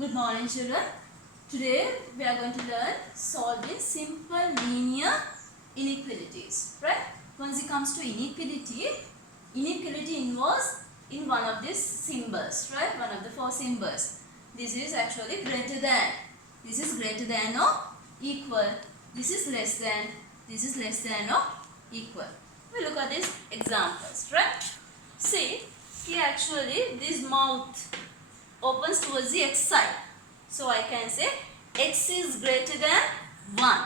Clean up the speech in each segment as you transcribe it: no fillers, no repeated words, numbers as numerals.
Good morning, children. Today we are going to learn solving simple linear inequalities. Right? Once it comes to inequality, inequality involves in one of these symbols. Right? One of the four symbols. This is actually greater than. This is greater than or equal. This is less than. This is less than or equal. We look at these examples. Right? See, here actually this mouth opens towards the x side. So I can say x is greater than 1.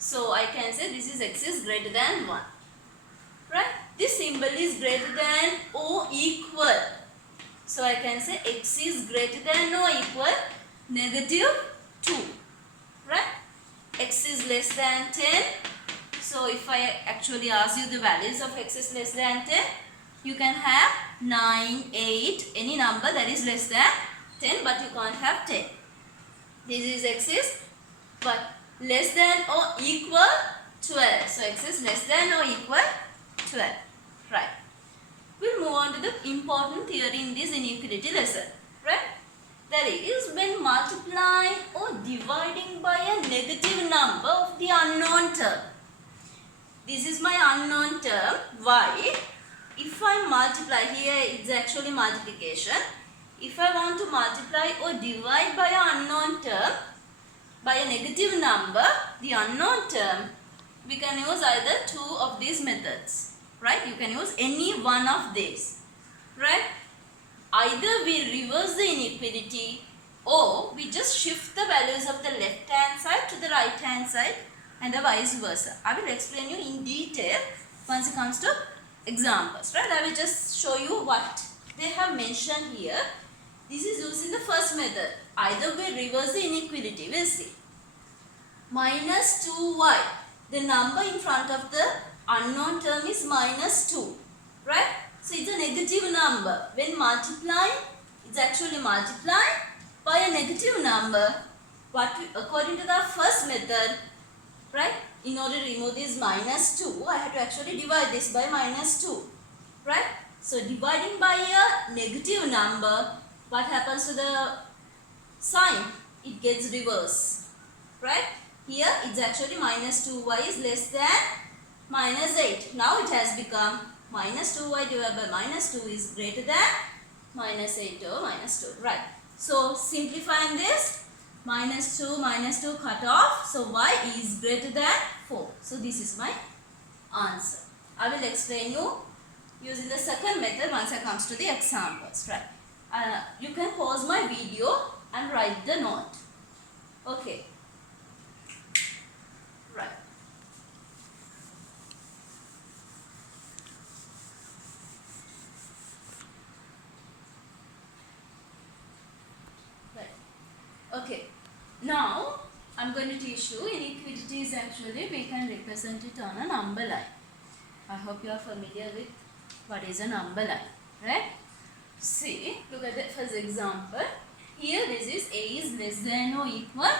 So I can say this is x is greater than 1. Right? This symbol is greater than or equal. So I can say x is greater than or equal negative 2. Right? X is less than 10. So if I actually ask you the values of x is less than 10, you can have 9, 8, any number that is less than 10, but you can't have 10. This is x is but less than or equal 12. So x is less than or equal 12. Right. We'll move on to the important theory in this inequality lesson. Right. That is when multiplying or dividing by a negative number of the unknown term. This is my unknown term y. If I multiply, here it's actually multiplication. If I want to multiply or divide by an unknown term, by a negative number, the unknown term, we can use either two of these methods. Right? You can use any one of these. Right? Either we reverse the inequality or we just shift the values of the left hand side to the right hand side and the vice versa. I will explain you in detail once it comes to examples. Right? I will just show you what they have mentioned here. This is using the first method. Either we reverse the inequality. We'll see. Minus 2y. The number in front of the unknown term is minus 2. Right? So it's a negative number. When multiplying, it's actually multiplying by a negative number. According to the first method, right? In order to remove this minus 2, I have to actually divide this by minus 2. Right? So dividing by a negative number, what happens to the sign? It gets reversed. Right? Here it's actually minus 2y is less than minus 8. Now it has become minus 2y divided by minus 2 is greater than minus 8 over minus 2. Right. So simplifying this, minus 2 cut off. So y is greater than 4. So this is my answer. I will explain you using the second method once I comes to the examples. Right. You can pause my video and write the note. Okay. Right. Okay, now I'm going to teach you inequalities. Actually we can represent it on a number line. I hope you are familiar with what is a number line, right? See, look at the first example. Here this is a is less than or equal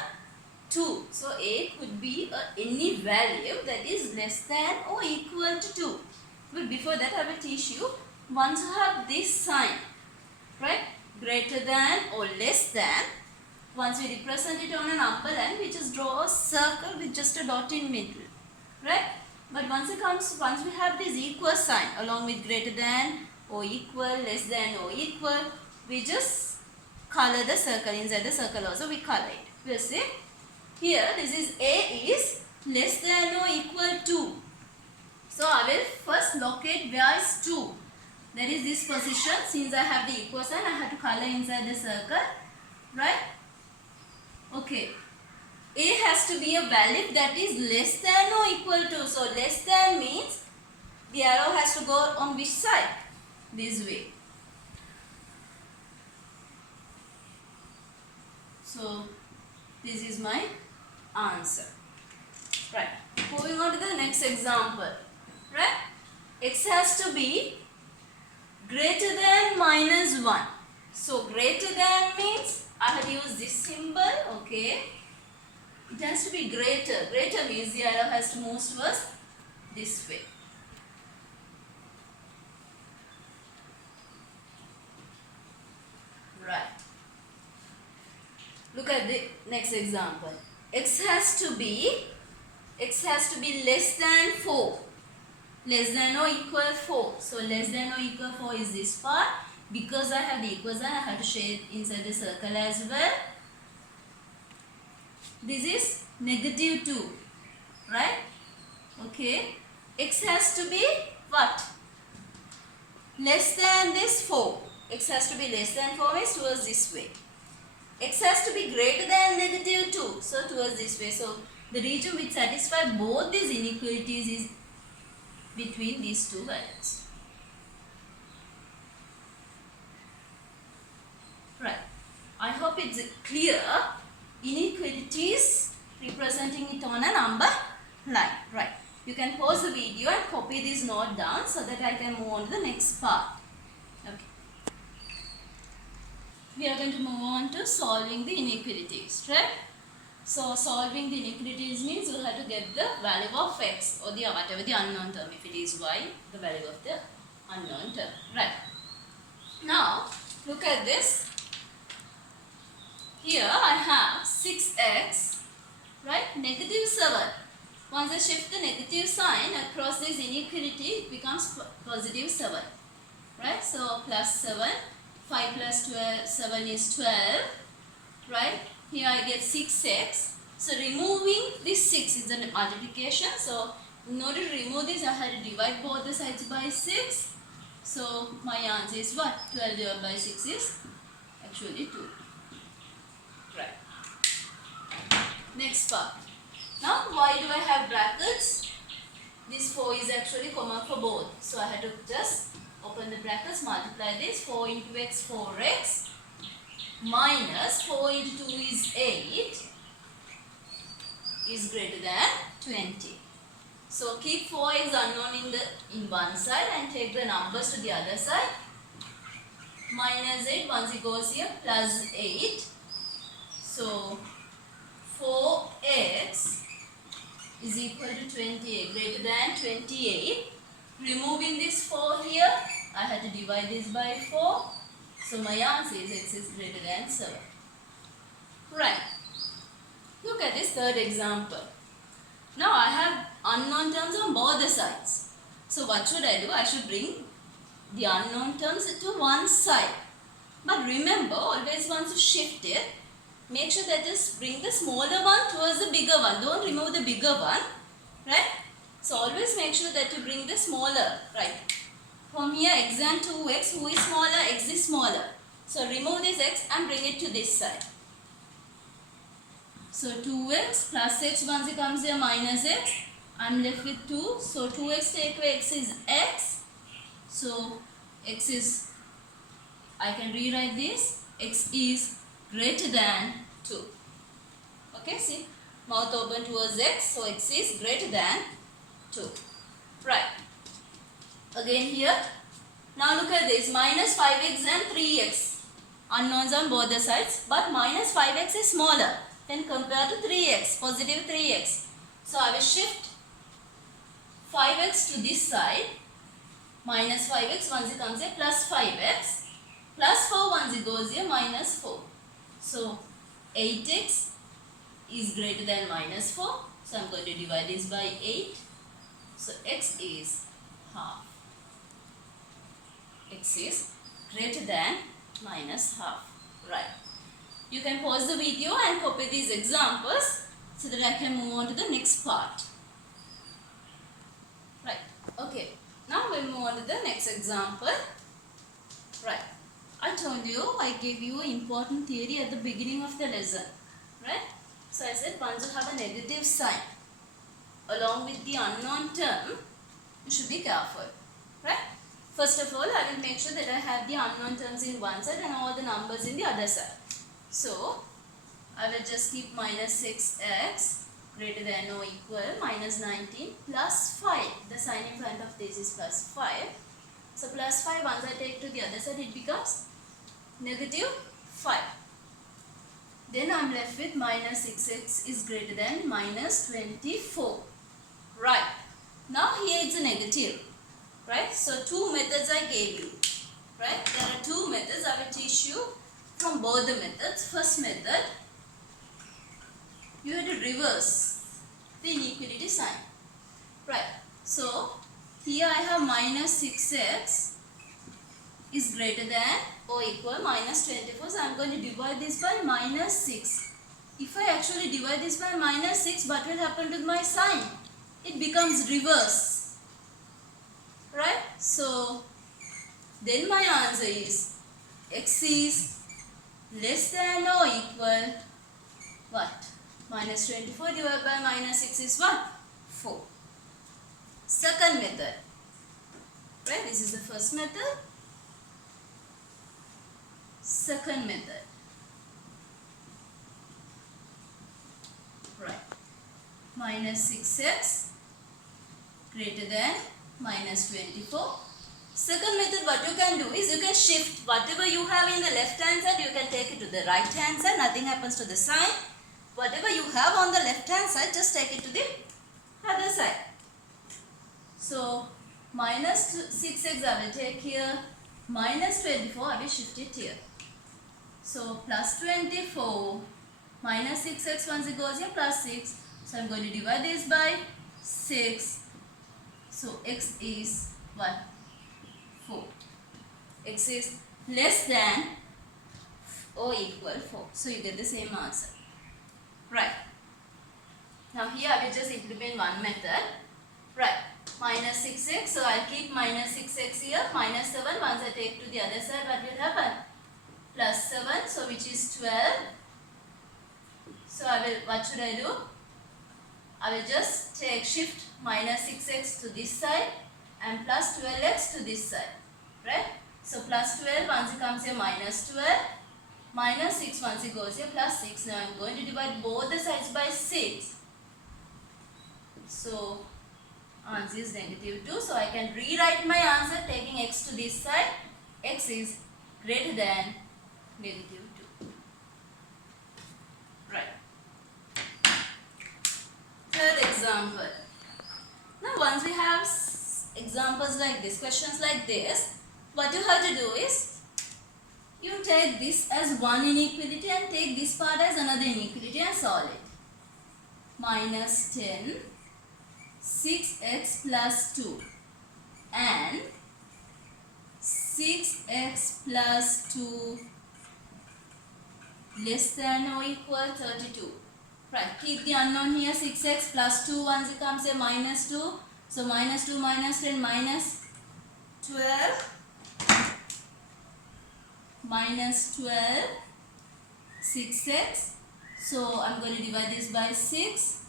2. So a could be any value that is less than or equal to 2. But before that I will teach you, once you have this sign, right, greater than or less than, once we represent it on a number line, we just draw a circle with just a dot in middle, right? But once we have this equal sign along with greater than or equal, less than or equal, we just color the circle. Inside the circle also we color it. We'll see. Here this is a is less than or equal to. So I will first locate where is 2. There is this position. Since I have the equal sign, I have to color inside the circle, right? Okay, a has to be a value that is less than or equal to. So less than means the arrow has to go on which side? This way. So this is my answer. Right. Moving on to the next example. Right. X has to be greater than minus 1. So greater than means I have to use this symbol. Okay. It has to be greater. Greater means the arrow has to move towards this way. Right. Look at the next example. X has to be less than 4. Less than or equal 4. So less than or equal 4 is this part. Because I have the equal sign, I have to shade inside the circle as well. This is negative 2. Right? Okay. X has to be what? Less than this 4. X has to be less than 4 means towards this way. X has to be greater than negative 2. So towards this way. So the region which satisfies both these inequalities is between these two values. Right. I hope it's clear. Inequalities representing it on a number line. Right. You can pause the video and copy this note down so that I can move on to the next part. Okay. We are going to move on to solving the inequalities. Right. So solving the inequalities means you have to get the value of x or the whatever the unknown term. If it is y, the value of the unknown term. Right. Now look at this. Here I have 6x, right, negative 7. Once I shift the negative sign across this inequality, it becomes positive 7. Right, so plus 7, 5 plus 7 is 12. Right, here I get 6x. So removing this 6 is a multiplication. So in order to remove this, I had to divide both the sides by 6. So my answer is what? 12 divided by 6 is actually 2. Right. Next part. Now why do I have brackets? This 4 is actually common for both. So I had to just open the brackets, multiply this 4 into x, 4x minus 4 into 2 is 8 is greater than 20. So keep 4x unknown in one side and take the numbers to the other side. Minus 8 once it goes here, plus 8. So 4x is equal to 28, greater than 28. Removing this 4 here, I had to divide this by 4. So my answer is x is greater than 7. Right. Look at this third example. Now I have unknown terms on both the sides. So what should I do? I should bring the unknown terms to one side. But remember, always once you shift it, make sure that just bring the smaller one towards the bigger one. Don't remove the bigger one. Right? So always make sure that you bring the smaller. Right? From here x and 2x, who is smaller? X is smaller. So remove this x and bring it to this side. So 2x plus x once it comes here minus x. I'm left with 2. So 2x take away x is x. So x is, I can rewrite this. X is greater than 2. Okay, see, mouth open towards x, so x is greater than 2. Right. Again here, now look at this, minus 5x and 3x. Unknowns on both the sides, but minus 5x is smaller than compared to 3x, positive 3x. So I will shift 5x to this side, minus 5x once it comes here, plus 5x, plus 4 once it goes here, minus 4. So 8x is greater than minus 4. So I am going to divide this by 8. So x is half. X is greater than minus half. Right. You can pause the video and copy these examples so that I can move on to the next part. Right. Okay. Now we'll move on to the next example. Right. I told you, I gave you an important theory at the beginning of the lesson. Right. So I said once you have a negative sign along with the unknown term, you should be careful. Right. First of all, I will make sure that I have the unknown terms in one side and all the numbers in the other side. So I will just keep minus 6x greater than or equal minus 19 plus 5. The sign in front of this is plus 5. So plus 5 once I take to the other side, it becomes negative 5. Then I am left with minus 6x is greater than minus 24. Right. Now here it's a negative. Right. So two methods I gave you. Right. There are two methods I will teach you from both the methods. First method, you have to reverse the inequality sign. Right. So here I have minus 6x is greater than or equal minus 24. So I am going to divide this by minus 6. If I actually divide this by minus 6, what will happen to my sign? It becomes reverse. Right? So then my answer is x is less than or equal what? Minus 24 divided by minus 6 is what? 4. Second method. Right? This is the first method. Second method. Right. Minus 6x greater than minus 24. Second method, what you can do is you can shift whatever you have in the left hand side, you can take it to the right hand side. Nothing happens to the sign. Whatever you have on the left hand side, just take it to the other side. So minus 6x I will take here, minus 24 I will shift it here. So plus 24 minus 6x once it goes here, plus 6. So I am going to divide this by 6. So x is what? 4. X is less than or equal 4. So you get the same answer. Right. Now here I will just implement one method. Right. Minus 6x. So I will keep minus 6x here. Minus 7. Once I take to the other side, what will happen? Plus 7. So which is 12. So what should I do? I will just take shift minus 6x to this side and plus 12x to this side. Right? So plus 12 once it comes here minus 12. Minus 6 once it goes here plus 6. Now I am going to divide both the sides by 6. So answer is negative 2. So I can rewrite my answer taking x to this side. X is greater than negative 2. Right. Third example. Now once we have examples like this, questions like this, what you have to do is you take this as one inequality and take this part as another inequality and solve it. Minus 10 6x plus 2 and 6x plus 2 less than or equal 32. Right, keep the unknown here. 6x plus 2 once it comes here minus 2. So minus 2 minus 10 minus 12. Minus 12 6x. So I am going to divide this by 6.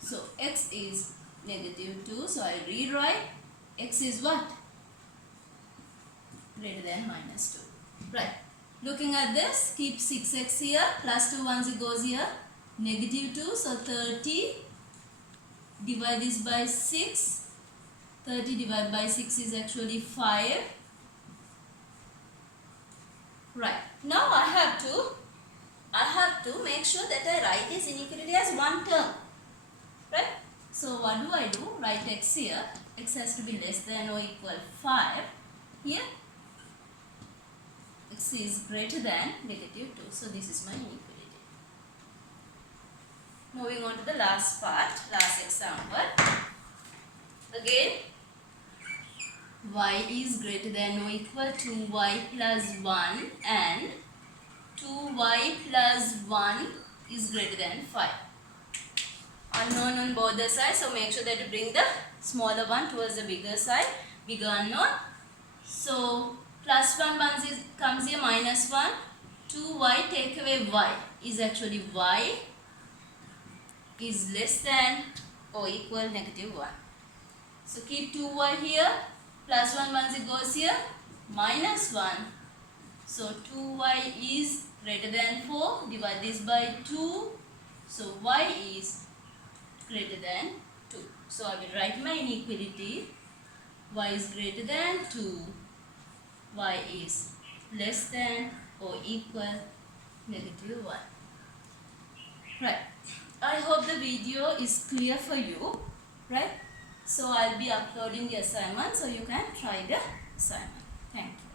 So x is negative 2. So I rewrite x is what? Greater than minus 2. Right. Looking at this, keep 6x here. Plus 2 once it goes here. Negative 2. So 30. Divide this by 6. 30 divided by 6 is actually 5. Right. Now I have to make sure that I write this inequality as one term. Right. So what do? Write x here. X has to be less than or equal 5. Here x is greater than negative 2. So this is my inequality. Moving on to the last part, last example. Again, y is greater than or equal to y plus 1 and 2y plus 1 is greater than 5. Unknown on both the sides, so make sure that you bring the smaller one towards the bigger side, bigger unknown. So plus 1 once it comes here minus 1, 2y take away y is actually y is less than or equal negative 1. So keep 2y here, plus 1 once it goes here, minus 1. So 2y is greater than 4, divide this by 2. So y is greater than 2. So I will write my inequality, y is greater than 2, y is less than or equal negative 1. Right. I hope the video is clear for you. Right. So I'll be uploading the assignment so you can try the assignment. Thank you.